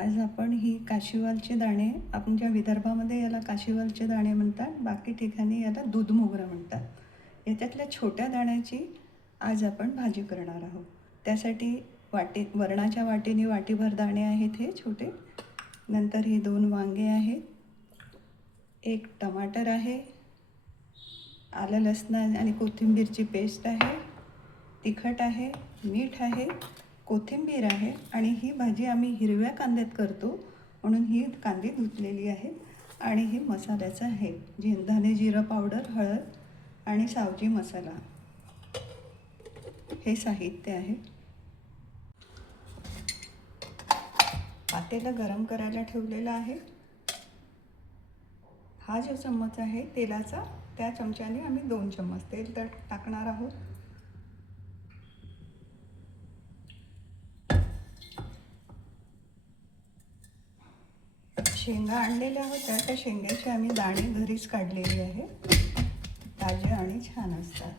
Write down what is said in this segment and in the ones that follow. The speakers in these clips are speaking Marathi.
आज आपण ही काशीवालचे दाणे, आमच्या विदर्भामध्ये याला काशीवालचे दाणे म्हणतात, बाकी ठिकाणी याला दूध मोगरा म्हणतात। याच्यातल्या छोट्या दाण्याची आज आपण भाजी करणार आहोत। त्यासाठी वरणाच्या वाटीने वाटीभर दाणे आहेत हे छोटे, नंतर हे 2 वांगे आहेत, 1 टमाटर आहे, आलं लसण आणि कोथिंबीरची पेस्ट आहे, तिखट आहे, मीठ आहे, कोथिंबीर आहे आणि ही भाजी आम्ही हिरव्या कांद्यात करतो म्हणून ही कांदे धुतलेली आहेत आणि हे मसाल्याचं आहे, धने जिरं पावडर, हळद आणि सावजी मसाला हे साहित्य आहे। पातेलं गरम करायला ठेवलेलं आहे। हा जो चम्मच आहे तेलाचा, त्या चमच्याने आम्ही 2 चम्मच तेल टाकणार आहोत। शेंगा आणलेल्या होत्या, त्या शेंग्याचे आम्ही दाणे घरीच काढलेले आहे, ताजे आणि छान असतात।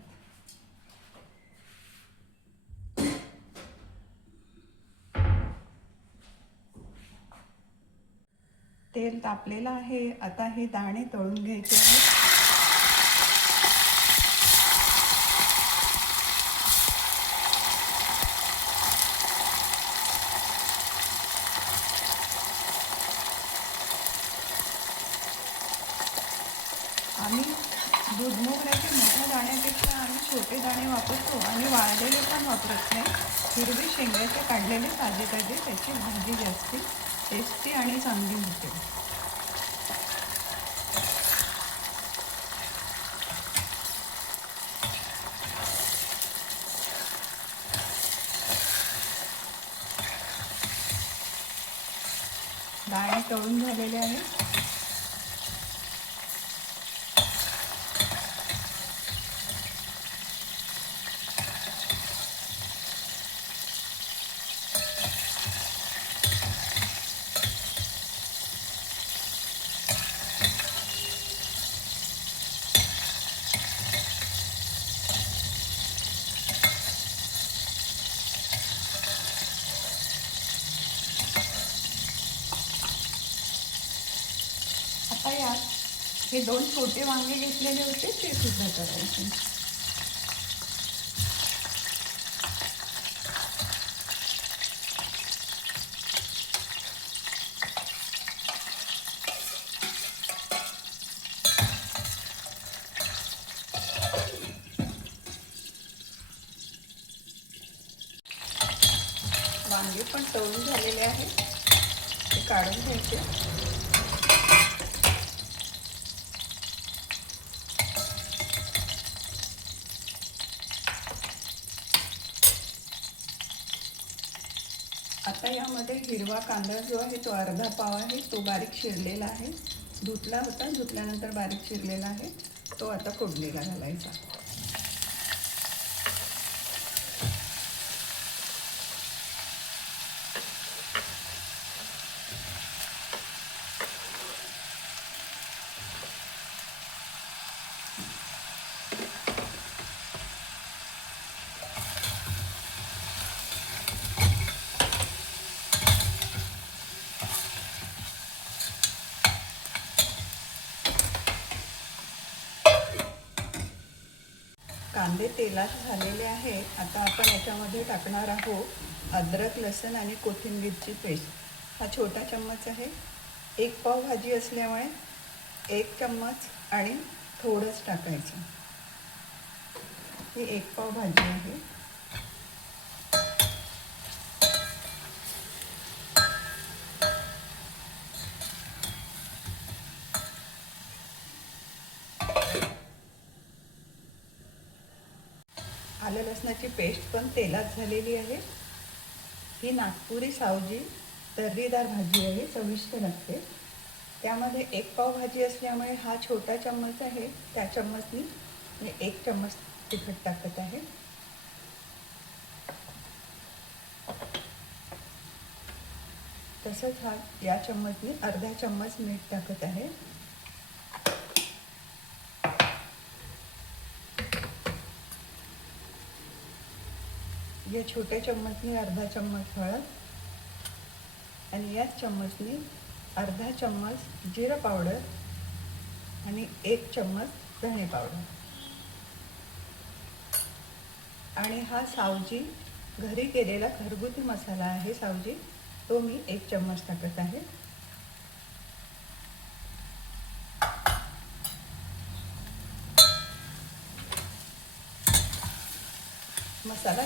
तेल तापलेलं आहे, आता हे दाणे तळून घ्यायचे आहेत। आम्ही दूध मोगऱ्याचे मोठ्या दाण्यापेक्षा आम्ही छोटे दाणे वापरतो आणि वाळलेले पण वापरत नाही। हिरवे शेंगाचे काढलेले ताजे ताजे त्याची भाजी जास्ती टेस्टी आणि चांगली होते। दाणे तळून झालेले आहेत। आता यात हे 2 छोटे वांगे घेतलेले होते ते सुद्धा करायचे। वांगे पण तळून झालेले आहेत, ते काढून घ्यायचे। आता यामध्ये हिरवा कांदा जो आहे तो अर्धा पाव आहे, तो बारीक चिरलेला आहे, धुतला होता, धुतल्यानंतर बारीक चिरलेला आहे, तो आता फोडणीला घालायचा। कांदे तेलात झालेले आहेत। आता आपण याच्यामध्ये टाकणार आहोत अद्रक, लसूण आणि कोथिंबीरची पेस्ट। हा छोटा चम्मच आहे, 1 पाव भाजी असल्यामुळे 1 चम्मच आणि थोडंच टाकायचं। ही 1 पाव भाजी आहे। आलं लसणाची पेस्ट पण तेलात झालेली आहे। ही नागपुरी सावजी तर्रीदार भाजी आहे, चविष्ट लागते। त्यामध्ये 1 पाव भाजी असल्यामुळे हा छोटा चम्मच आहे, त्या चम्मचनी मी 1 चम्मच तिखट टाकत आहे। तसंच या चम्मचनी अर्धा चम्मच मीठ टाकत आहे। या छोट्या चम्मचने अर्धा चम्मच हळद, आणि याच चम्मचनी अर्धा चम्मच जिरं पावडर आणि 1 चम्मच धणे पावडर आणि हा सावजी घरी केलेला घरगुती मसाला आहे सावजी, तो मी 1 चम्मच टाकत आहे. मसाला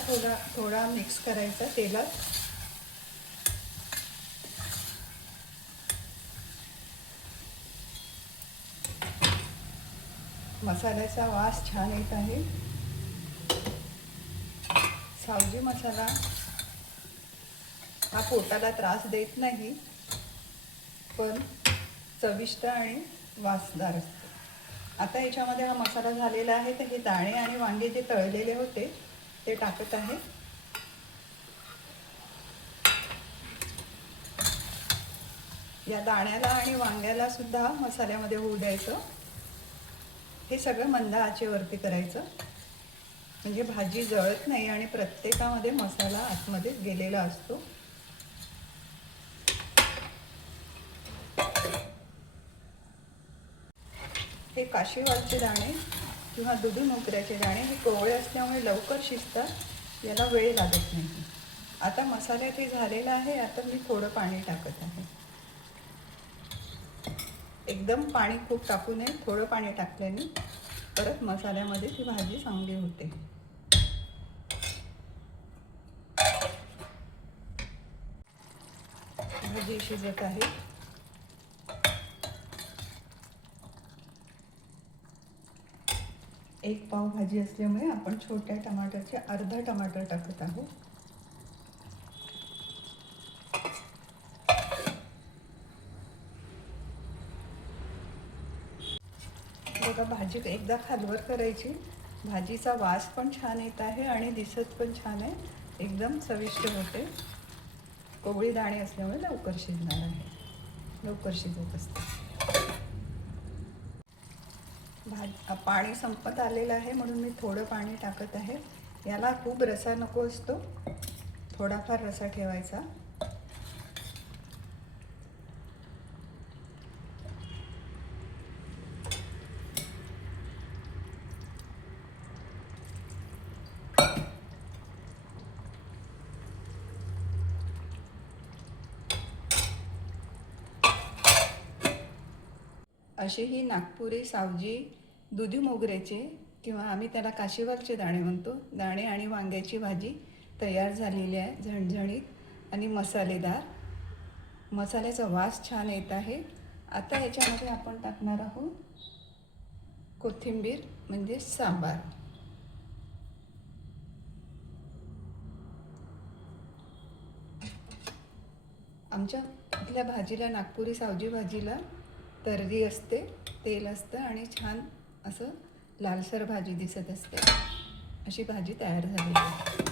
थोडा मिक्स करायचा तेलात. मसाल्याचा वास छान येत आहे. सावजी मसाला हा पोटाला त्रास देत नाही, पण चविष्ट आणि वासदार असतो. आता याच्यामध्ये हा मसाला झालेला आहे, तर हे दाणे आणि वांगे जे तळलेले होते ते टाकत आहे. या दाण्याला आणि वांग्याला सुद्धा मसाल्यामध्ये होऊ द्यायचं. हे सगळं मंद आचेवरती करायचं, म्हणजे भाजी जळत नाही आणि प्रत्येकामध्ये मसाला आतमध्ये गेलेला असतो. हे काशीवालचे दाणे किंवा दुधी मोगऱ्याचे दाणे हे कोवळे असल्यामुळे लवकर शिजतात, याला वेळ लागत नाही. आता मसाल्यात हे झालेलं आहे. आता मी थोडं पाणी टाकत आहे. एकदम पाणी खूप टाकू नये, थोडं पाणी टाकल्याने परत मसाल्यामध्ये ती भाजी चांगली होते. भाजी शिजत आहे. एक पाव भाजी असल्यामुळे आपण छोट्या टमाटरचे अर्धा टमाटर टाकत आहोत. बघा, भाजी एकदा खालवर करायची, भाजीचा वास पण छान येत आहे आणि दिसत पण छान आहे, एकदम चविष्ट होते. कोवळी दाणे असल्यामुळे लवकर शिजणार आहे, लवकर शिजत असते. पाणी संपत आलेलं आहे म्हणून मी थोडं पाणी टाकत आहे. याला खूप रसा नको असतो, थोडाफार रसा ठेवायचा. अशी ही नागपुरी सावजी दुधी मोगऱ्याचे किंवा आम्ही त्याला काशीवालचे दाणे म्हणतो, दाणे आणि वांग्याची भाजी तयार झालेली आहे. झणझणीत आणि मसालेदार. मसाल्याचा वास छान येत आहे. आता याच्यामध्ये आपण टाकणार आहोत कोथिंबीर, म्हणजे सांबार. आमच्या इथल्या भाजीला, नागपुरी सावजी भाजीला तर्री असते, तेल असतं आणि छान असं लालसर भाजी दिसत असते. अशी भाजी तयार झाली आहे.